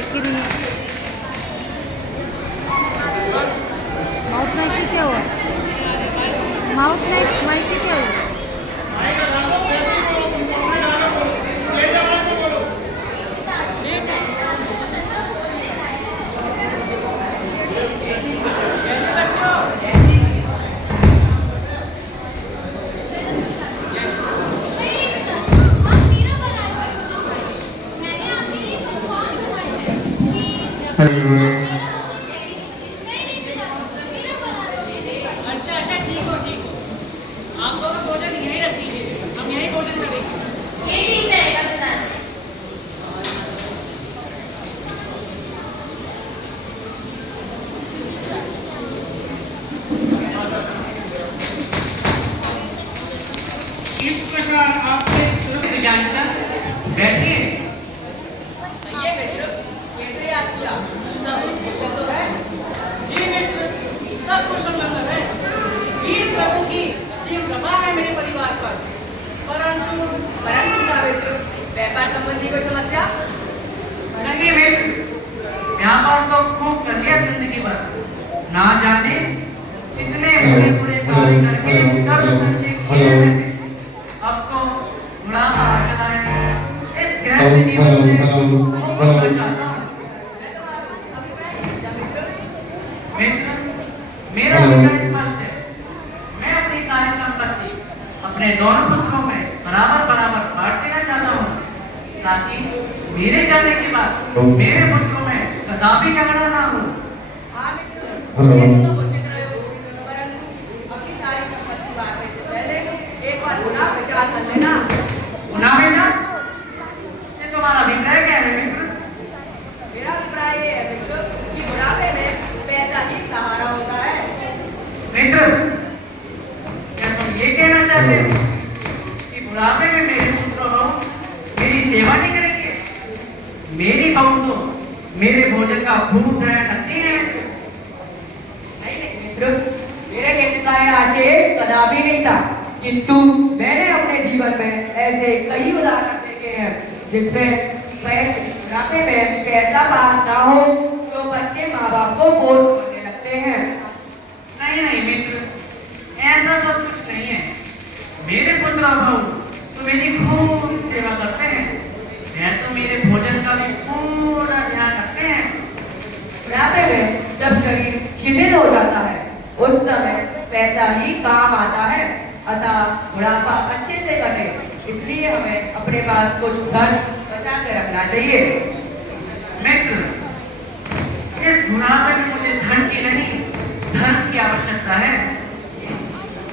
Mic ही नहीं है। Mouth mic की क्या हुआ? माउथ माइक की क्या हुआ? अच्छा ठीक हो आप दोनों भोजन यहीं रख दीजिए, हम यहीं भोजन करेंगे। ये ठीक रहेगा पिताजी। इस प्रकार आपने ज्ञानचंद बैठिए। ये मित्र कैसे याद किया? सब कुशल तो है? जी मित्र, सब कुशल मंगल है। वीर प्रभु की असीम कृपा है मेरे परिवार पर। परंतु क्या मित्र, व्यापार संबंधी कोई समस्या? नहीं मित्र, व्यापार तो खूब कर लिया जिंदगी भर, ना जाने कितने बुरे बुरे कार्य करके कर्ज संचय किए हैं। अब तो बुढ़ापा आ चला है। इस गृहस्थ जीवन से मुक्त होना चाहता हूँ। मित्र, मेरा विचार स्पष्ट है। मैं अपनी सारी संपत्ति अपने दोनों पुत्रों में बराबर बराबर बांट देना चाहता हूँ, ताकि मेरे जाने के बाद मेरे पुत्रों में कदापि झगड़ा ना हो। हाँ मित्र, ये तो उचित रहे हो, परंतु अपनी सारी संपत्ति बांटने से पहले एक बार पुनः विचार कर लेना। पुनः विचार? ये तुम्हारा अभिप्राय क्या है मित्र? मेरा अभिप्राय ये है मित्र कि बुढ़ापे में पैसा ही सहारा होता है। मित्र, क्या तुम ये कहना चाहते हो कि बुढ़ापे में मेरे पुत्र बहू मेरी सेवा नहीं करेंगे? मेरी बहू तो मेरे भोजन का खूब ध्यान रखती है। नहीं मित्र, मेरे कहने का यह आशय कदापि नहीं था, किंतु मैंने अपने जीवन में ऐसे कई उदाहरण देखे हैं जिसमें बुढ़ापे में पैसा पास ना हो तो बच्चे माँ बाप को बोझ करने लगते हैं। नहीं नहीं मित्र, ऐसा तो कुछ नहीं है। मेरे पुत्र और बहू तो मेरी खूब सेवा करते हैं। मैं तो मेरे भोजन का भी पूरा ध्यान रखते हैं। बुढ़ापे में जब शरीर शिथिल हो जाता है उस समय पैसा ही काम आता है। अतः बुढ़ापा अच्छे से कटे, इसलिए हमें अपने पास कुछ धन बचा के रखना चाहिए। मित्र, इस बुढ़ापे में मुझे धन की नहीं, धर्म की आवश्यकता है।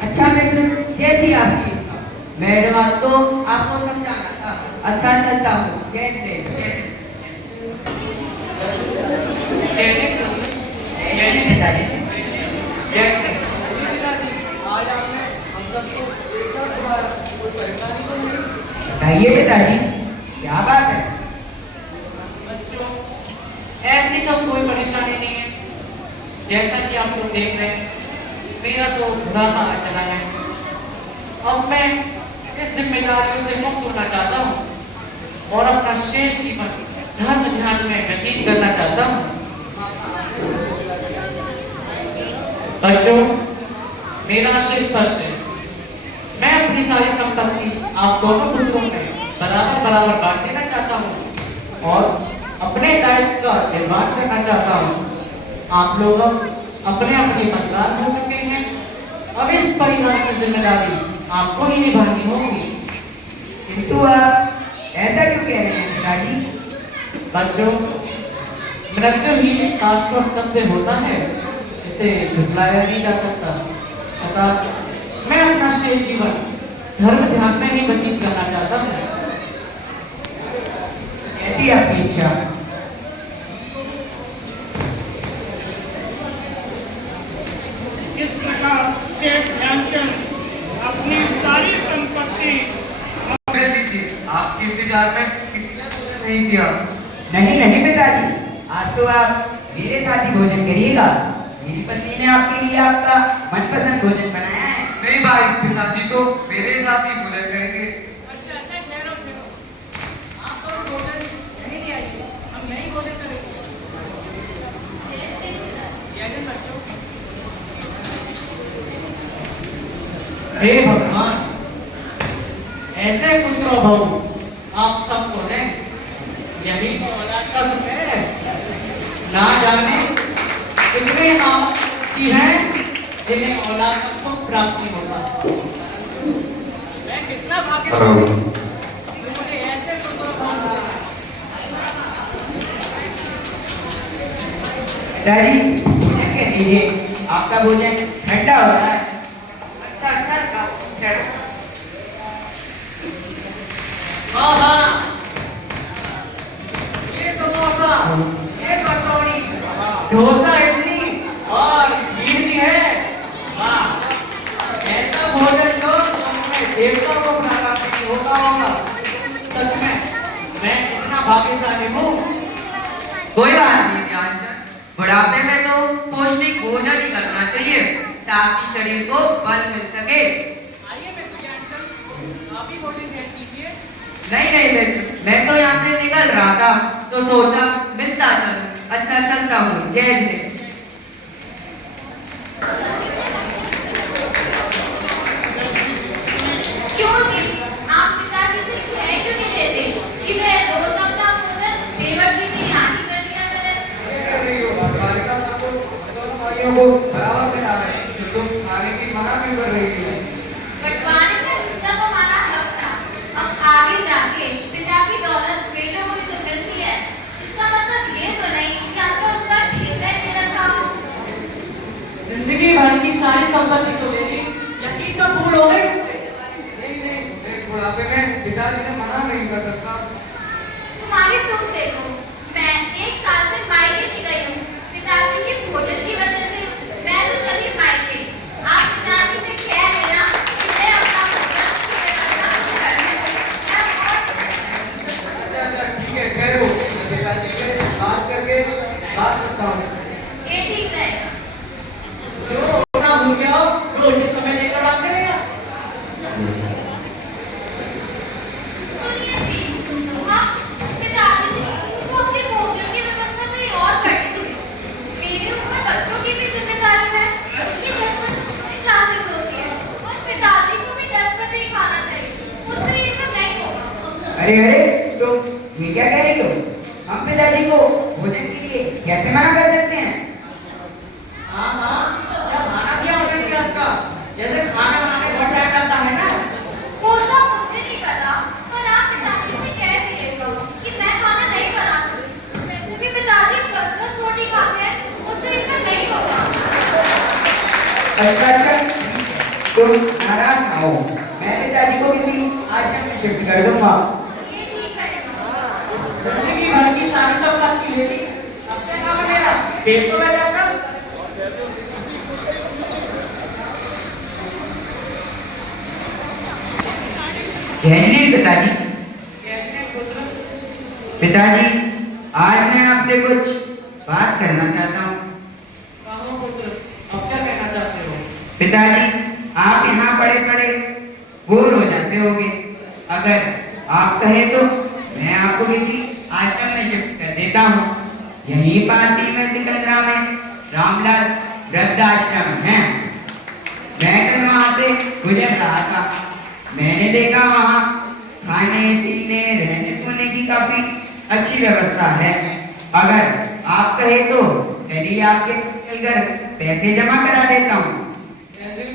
अच्छा मित्र, जैसी आपकी इच्छा। मैं बात तो आपको समझाना था। अच्छा चलता हूँ। जैसे आज आपने हम सबको एक साथ बुलाया, कोई परेशानी तो नहीं? बताइए पिताजी, क्या बात है? बच्चों, ऐसी तो कोई परेशानी नहीं है। जैसा कि आप लोग देख रहे हैं, मेरा तो बुढ़ापा आ चला है। अब मैं इस जिम्मेदारियों से मुक्त होना चाहता हूँ और अपना शेष जीवन धर्म ध्यान में व्यतीत करना चाहता हूँ। बच्चों, मेरा आशय स्पष्ट है। मैं अपनी सारी संपत्ति आप दोनों पुत्रों में बराबर बराबर बांट देना चाहता हूँ और अपने दायित्व का निर्वाह करना चाहता हूँ। आप लोग अपने अपने मतदान हो चुके हैं। अब इस परिवार की जिम्मेदारी आपको ही निभानी होगी। किंतु आप ऐसा क्यों कह रहे हैं पिताजी? बच्चों, मृत्यु ही शाश्वत सत्य होता है, इसे झुठलाया नहीं जा सकता। अतः मैं अपना शेष जीवन धर्म ध्यान में ही व्यतीत करना चाहता हूँ। ऐसी आपकी इच्छा। इस प्रकार सेठ ध्यानचंद अपनी सारी संपत्ति लीजिए। आपके इंतजार में किसी ने भोजन नहीं किया। नहीं नहीं पिताजी, आज तो आप मेरे साथ ही भोजन करिएगा। मेरी पत्नी ने आपके लिए आपका मनपसंद भोजन बनाया है। नहीं भाई, पिताजी तो मेरे साथ ही भोजन करेंगे। अच्छा ठहरो ठहरो, आप तो भोजन नहीं आइए, हम नहीं भोजन करेंगे। हे भगवान, ऐसे पुत्र और बहू आप सबको दें, यही तो औलाद का सुख है। ना जाने कितने आती हैं जिन्हें औलाद का सुख प्राप्त नहीं होता। मैं कितना भाग्यशाली हूं कि मुझे ऐसे पुत्र और बहू मिले। पिताजी भोजन कर लीजिए, आपका भोजन ठंडा हो रहा है। अच्छा अच्छा ठहरो। हाँ हाँ, ये समोसा, ये कचौड़ी, डोसा, इडली और खीर भी है। वाह, ऐसा भोजन तो हमें देवता को प्राप्त नहीं होगा। सच में मैं इतना भाग्यशाली हूँ। कोई बात नहीं ध्यानचंद, बुढ़ापे में तो पौष्टिक भोजन ही करना चाहिए ताकि शरीर को बल मिल सके। आइए मित्र ध्यानचंद, आप ही भोजन कर लीजिए। नहीं नहीं मित्र, मैं तो यहाँ से निकल रहा था तो सोचा मिलता चलूं। अच्छा चलता हूँ, जय जय। क्यों जी, आप पिताजी से कह क्यों नहीं देते कि मैं रोज अपना भोजन देवर जी की रानी कर दिया करें? बालिका सबको दोनों भाइयों को बराबर मिला है, तो तुम खाने की मना क्यों कर रही हो? बंटवारे का हिस्सा तो हमारा हक था। अब आगे जाके पिता की दौलत बेटों को ही तो मिलती है। इसका मतलब ये तो नहीं कि आपको उनका ठेका ही दे रखा हो। जिंदगी भर की सारी संपत्ति तो ले ली, यही तो भूल हो गई। नहीं नहीं, एक बुढ़ापे में पिताजी से मना नहीं कर सकता। तुम्हारी तुम देखो, मैं एक साल से मायके नहीं गई हूँ। पिताजी के भोजन की वजह से मैं तो चली मायके। आप पिताजी से कह देना कि मैं अपना भोजन सुबह करना घर में हूँ। मैं और अच्छा अच्छा ठीक है, ठहरो, पिताजी से बात करके बात करता हूँ। ये ठीक रहेगा। जो होना भूल गया हो, रोज ही तुम्हें लेकर आते हैं। सुनिए जी, आप पिताजी को अपने भोजन की व्यवस्था कहीं और कर लीजिए। मेरे ऊपर बच्चों की भी जिम्मेदारी है कि 10 बजे क्लासेस होती है और पिताजी को भी 10 बजे ही खाना चाहिए। मुझसे ये सब नहीं होगा। अरे अरे, तुम ये क्या कह रही हो? हम पिताजी को भोजन के लिए कैसे मना कर सकते हैं? हाँ हाँ, क्या खाना क्या होगा इस गैस का? जैसे खाना बनाने बहुत टाइम लगता है ना। वो सब मुझे नहीं पता, पर आप पिताजी से कह दिएगा कि मैं खाना नहीं बना सकती। वैसे भी पिताजी 10-10 रोटी खाते हैं, मुझसे ये सब नहीं होगा। अच्छा अच्छा, तुम नाराज ना हो, मैं पिताजी को किसी आश्रम में शिफ्ट कर दूंगा। ये ठीक रहेगा। जिंदगी भर की सारी संपत्ति ले ली, अब से ना बनेगा। पेट तो बैठा कर। जय श्री पिताजी। कैसे पुत्र? पिताजी, आज मैं आपसे कुछ बात करना चाहता हूँ। कहो पुत्र, अब क्या कहना चाहते हो? पिताजी, आप यहाँ पड़े पड़े बोर हो जाते होंगे। अगर आप कहें तो मैं आपको किसी आश्रम में शिफ्ट कर देता हूँ। यहीं पास ही में सिकंदरा में रामलाल वृद्ध आश्रम है। मैं कल वहाँ से गुजर रहा था, मैंने देखा वहाँ खाने पीने रहने सोने की काफी अच्छी व्यवस्था है। अगर आप कहे तो चलिए आपके घर पैसे जमा करा देता हूँ। ऐसे भी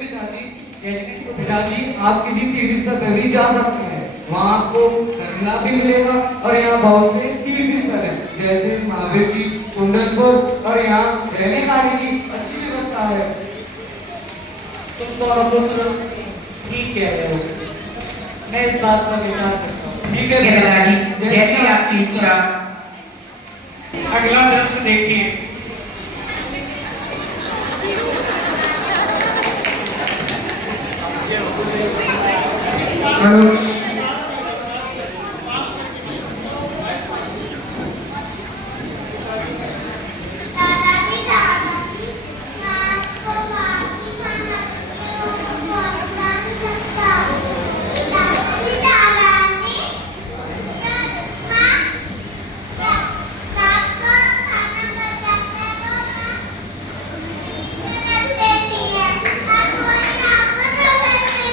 पिताजी आप किसी तीर्थ स्थल पर भी जा सकते हैं, वहाँ आपको दर्शना भी मिलेगा। और यहाँ बहुत से तीर्थ स्थल हैं, जैसे महावीर जी, कुंडलपुर, और यहाँ रहने खाने की अच्छी व्यवस्था है। तुम दोनों पुत्र ठीक कह रहे हो, मैं इस बात पर विचार करता हूँ। ठीक है पिताजी, जैसी आपकी इच्छा। अगला दृश्य देखिए। दादाजी दादाजी रात को बाकी खाना पहुंचा नहीं सकता। दादाजी दादाजी रात को खाना बचाते तो देती है और कोई आपको समय नहीं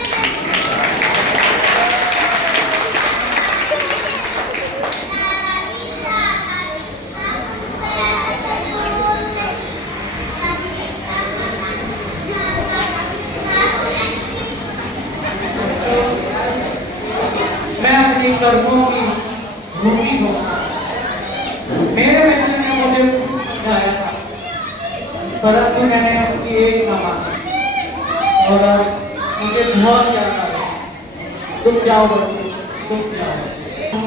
परंतु मैंने उनकी एक न मानी और अब मुझे बहुत याद आ रहा है। तुम जाओ बच्चे, तुम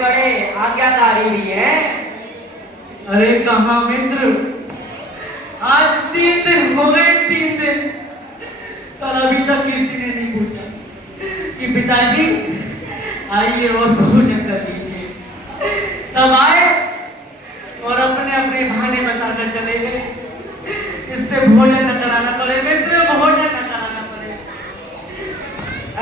बड़े आज्ञाकारी भी हैं। अरे कहाँ मित्र, आज 3 दिन हो गए, 3 दिन, पर अभी तक किसी ने नहीं पूछा कि पिताजी आइए और भोजन कर लीजिए। सब आए और अपने अपने बहाने बताकर चले गए। इससे भोजन न कराना पड़े मित्र, भोजन न कराना पड़े।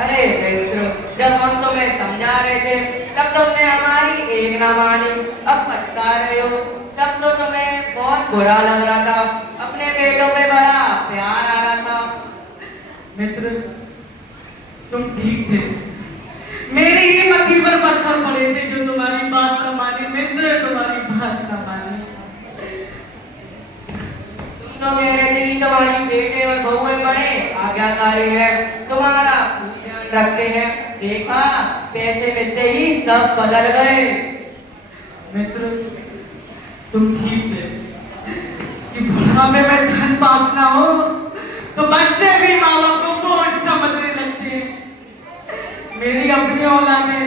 अरे मित्र, जब हम तुम्हें समझा रहे थे तब तुमने हमारी एक ना मानी, अब पछता रहे हो। तब तो तुम्हें बहुत बुरा लग रहा था, अपने बेटों पे बड़ा प्यार आ रहा था। मित्र, तुम ठीक थे, मेरी ही मति पर पत्थर पड़े थे जो तुम्हारी बात न मानी मित्र, तुम्हारी बात न मानी। तुम तो कह रहे थे कि तुम्हारी बेटे और बहुएं बड़े आज्ञाकारी हैं, तुम्हारा खूब ध्यान रखते हैं। देखा, पैसे मिलते ही सब बदल गए। मित्र, तुम ठीक थे कि बुढ़ापे में धन पास ना हो तो बच्चे भी माँ बाप को बोझ समझने लगते हैं। मेरी अपनी औलादें,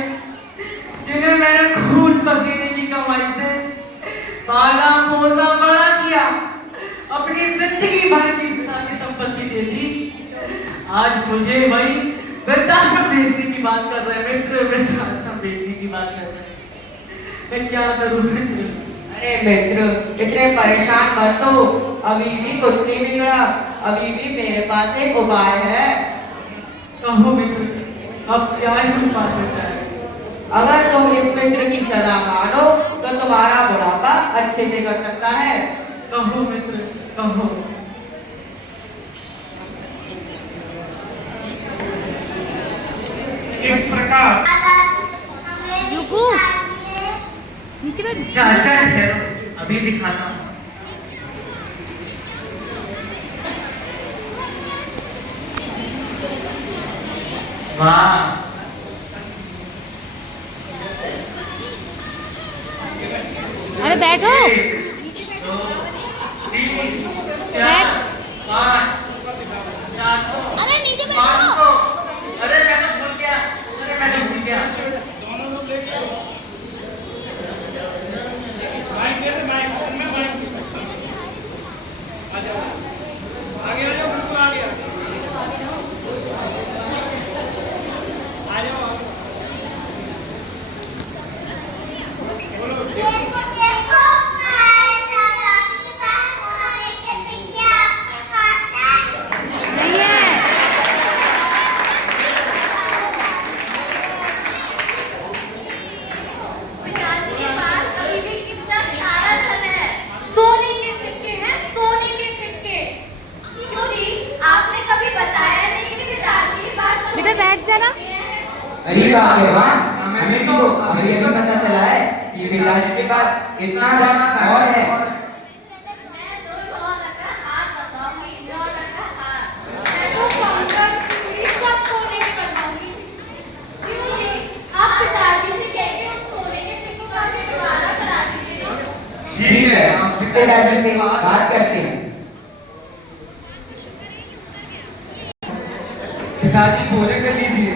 जिन्हें मैंने खून पसीने की कमाई से पाला पोसा बड़ा किया, अपनी जिंदगी भर की सारी संपत्ति दे दी, आज मुझे वही वृद्धाश्रम भेजने की बात कर रहे हैं मित्र, वृद्धाश्रम भेजने की बात कर रहे हैं। मैं क्या करूं मित्र? अरे मित्र, इतने परेशान मत हो, अभी भी कुछ नहीं बिगड़ा, अभी भी मेरे पास एक उपाय है। कहो मित्र, अब क्या ही उपाय बचा है? अगर तुम इस मित्र की सलाह मानो तो तुम्हारा बुढ़ापा अच्छे से कट सकता है। कहो मित्र, कहो। इस प्रकार रुको, नीचे बैठ। चाचा ठहरो, अभी दिखाता हूँ। वाह, अरे बैठो। 1 2 3 4 5 400। अरे नीचे बैठो। 500। अरे मैं तो भूल गया, अरे मैं तो भूल गया। दोनों लोग लेके आओ। माइक दे दे, माइक में माइक आ जाओ, आगे आ जाओ, बिल्कुल आगे आ जाओ, आ जाओ। बोलो, देखो देखो हमारे दादाजी के पास सोने के सिक्के आपके पास है। नहीं है। पिताजी के पास अभी भी कितना सारा धन है। सोने के सिक्के हैं, सोने के सिक्के। क्यों जी, आपने कभी बताया नहीं कि पिताजी के पास बेटा बैठ जाना। अरे भाग्यवान, हमें तो अभी अभी पता चला है कि पिताजी के पास इतना धन और है। मैं तो रौनक का हार बताऊंगी, रौनक का हार। मैं तो कंगन चूड़ी सब सोने के बनवाऊंगी। क्यों जी, आप पिताजी से कह के उन सोने के सिक्कों का भी बंटवारा करा दीजिए ना। ठीक है, हम पिताजी से बात करते हैं। पिताजी भोजन कर लीजिए।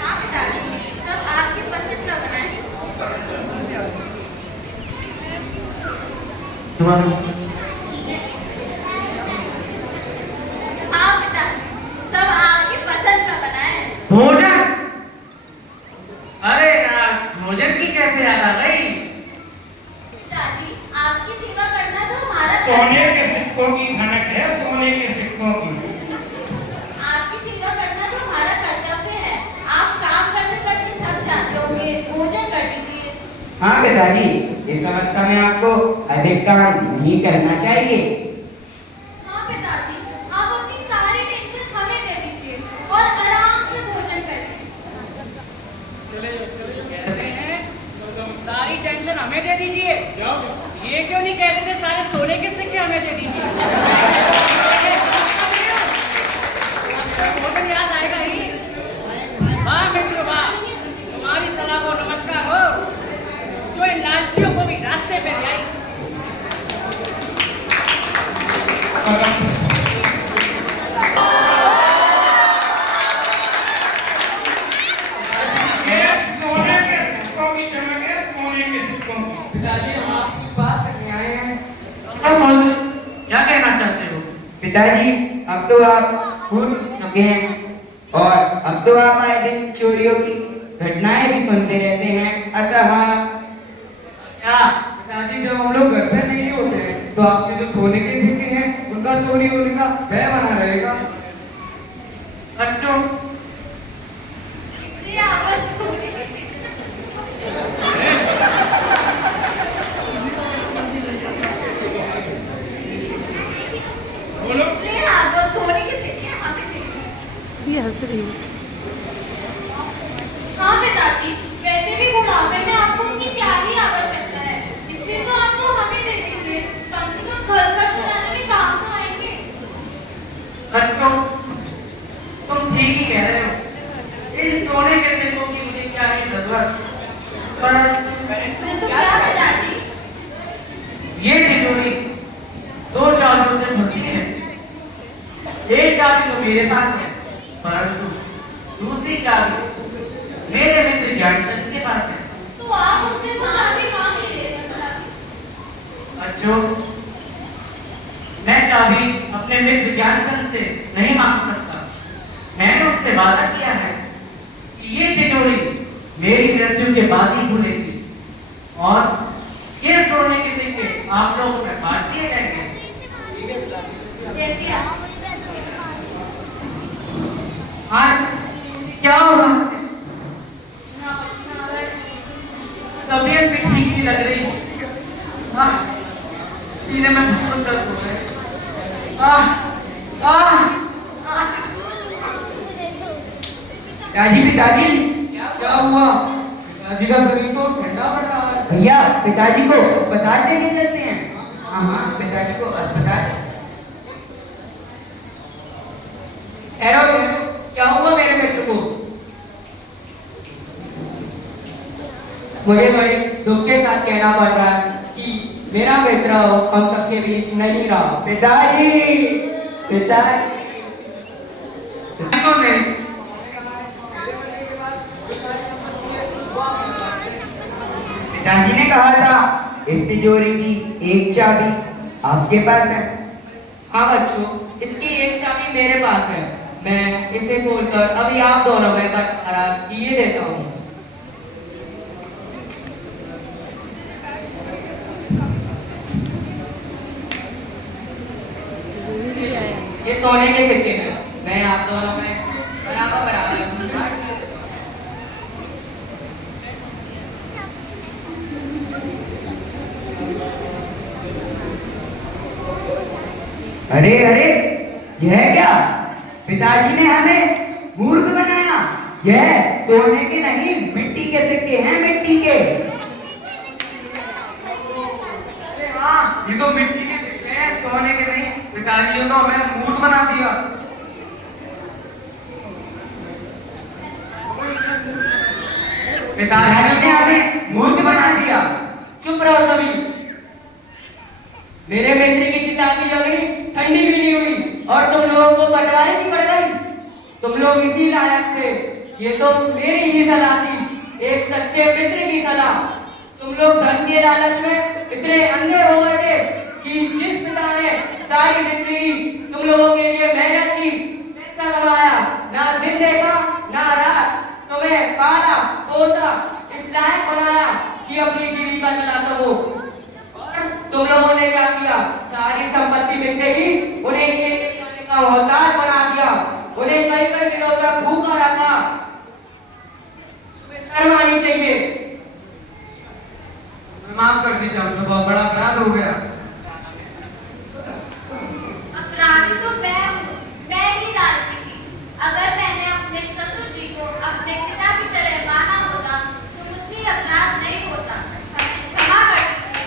हाँ पिताजी, सब आपकी पसंद का बना है। तुम्हारा हाँ पिताजी, सब आपकी पसंद का बना है। भोजन? अरे यार, भोजन की कैसे याद आ गई? पिताजी, आपकी सेवा करना तो हमारा सोने कर्तव्य के है। सिक्कों की खनक है, सोने के सिक्कों की। आपकी सेवा करना तो हमारा कर्तव्य है। आप काम करते करते थक जाते होंगे, भोजन कर लीजिए। हाँ पिताजी, इस अवस्था में आपको अधिक काम नहीं करना चाहिए। हाँ पिताजी, आप अपनी सारी टेंशन हमें दे दीजिए और आराम से भोजन करें। कहते हैं तो तुम सारी टेंशन हमें दे दीजिए। ये क्यों नहीं कहते थे सारे सोने के सिक्के हमें दे दीजिए? आपको भोजन याद आएगा ही। वाह मित्र वाह, तुम्हारी सलाह को नमस्कार हो, जो इन लालचियों को भी रास्ते पे ले आई। ये सोने के सिक्कों की चमक है, सोने के सिक्कों की। पिताजी हम आपकी बात करने आए हैं। अब बोल, क्या कहना चाहते हो? पिताजी, अब तो आप फूट चुके हैं और अब तो आप आए दिन चोरियों की घटनाएं भी सुनते रहते हैं। अतः क्या? पिताजी जब हम लोग घर पे नहीं होते हैं तो आपके जो सोने के सिक्के हैं उनका चोरी होने का भय बना रहेगा। बच्चों, इसलिए आप बस सोने के बोलो। इसलिए आप बस सोने के सिक्के हमें दे दीजिए। ये हंस रही है। हाँ पिताजी, वैसे भी बुढ़ापे में आपको उनकी क्या ही आवश्यकता है। इससे तो आपको हमें दे दीजिए, कम से कम घर खर्च चलाने में काम तो आएंगे। बच्चों, तुम ठीक ही कह रहे हो। इन सोने के सिक्कों की मुझे क्या ही जरूरत? परंतु तो क्या पिताजी? ये तिजोरी 2 चाबियों से भरती है। एक चाबी तो मेरे पास है, परंतु दूसरी चाबी मेरे मित्र ज्ञानचंद के पास है। तो आप उनसे वो चाबी मांग लीजिएगा पिताजी। बच्चों, मैं चाबी अपने मित्र ज्ञानचंद से नहीं मांग सकता। मैंने उससे वादा किया है कि ये तिजोरी मेरी मृत्यु के बाद ही खुलेगी और ये सोने के सिक्के आप लोगों को बांट दिए जाएंगे। जैसे आप। आज क्या हो रहा है? इतना पसीना आ रहा है, तबीयत भी ठीक नहीं लग रही। सीने में बहुत दर्द हो रहा है। पिताजी, पिताजी, क्या हुआ? पिताजी का शरीर तो ठंडा पड़ रहा है। भैया पिताजी को अस्पताल लेके चलते हैं। हाँ हाँ, पिताजी को अस्पताल। ठहरो ठहरो, क्या हुआ मेरे मित्र को? मुझे बड़े दुख के साथ कहना पड़ रहा है कि मेरा मित्र हम सबके बीच नहीं रहा। पिताजी, पिताजी, तो नहीं, पिताजी ने कहा था इस तिजोरी की एक चाबी आपके पास है। हाँ बच्चों, इसकी एक चाबी मेरे पास है। मैं इसे खोलकर अभी आप दोनों में बंटवारा किए देता हूँ। ये सोने के सिक्के हैं। मैं आप दोनों में बराबर बराबर बांट के देता हूँ। अरे अरे, यह क्या? पिताजी ने हमें मूर्ख बनाया। यह सोने के नहीं मिट्टी के सिक्के हैं, मिट्टी के। अरे हाँ, ये तो मिट्टी के सिक्के हैं, सोने के नहीं। पिताजी ने तो हमें मूर्ख बना दिया। पिताजी ने हमें मूर्ख बना दिया। चुप रहो सभी। मेरे मित्र की चिता की अग्नि ठंडी भी नहीं हुई और तुम लोगों को बंटवारे की पड़ गई। तुम लोग इसी लायक थे। ये तो मेरी ही सलाह थी, एक सच्चे मित्र की सलाह। तुम लोग धन के लालच में इतने अंधे हो गए थे कि जिस पिता ने सारी जिंदगी तुम लोगों के लिए मेहनत की, पैसा कमाया, ना दिन देखा ना रात, तुम्हें पाला पोसा, इस लायक बनाया कि अपनी जीविका चला सको, और तुम लोगों ने क्या किया? सारी संपत्ति मिलते ही उन्हें एक खाने का मोहताज बना दिया, उन्हें कई कई दिनों तक भूखा रखा। तुम्हें शर्म आनी चाहिए। माफ कर दीजिए, हमसे बहुत बड़ा अपराध हो गया। अपराधी तो मैं हूँ, मैं ही लालची थी। अगर मैंने अपने ससुर जी को अपने पिता की तरह माना होता तो मुझसे अपराध नहीं होता। हमें क्षमा कर दीजिए।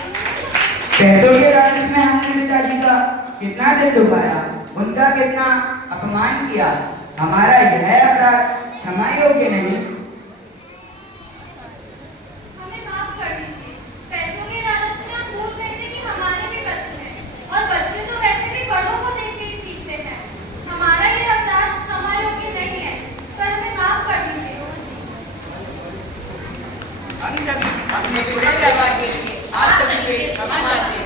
पैसों के लालच में हमने पिताजी का कितना दिल दुखाया, उनका कितना अपमान किया। हमारा यह अपराध क्षमा योग्य नहीं। हमें माफ कर दीजिए। पैसों के लालच में हम भूल गए थे कि हमारे भी बच्चे हैं, और बच्चे तो वैसे भी बड़ों को देख के ही सीखते हैं। हमारा ये अपराध क्षमा योग्य नहीं है, पर हमें माफ कर दीजिए। हम सभी अपने पूरे परिवार के लिए आप सभी से क्षमा चाहते हैं।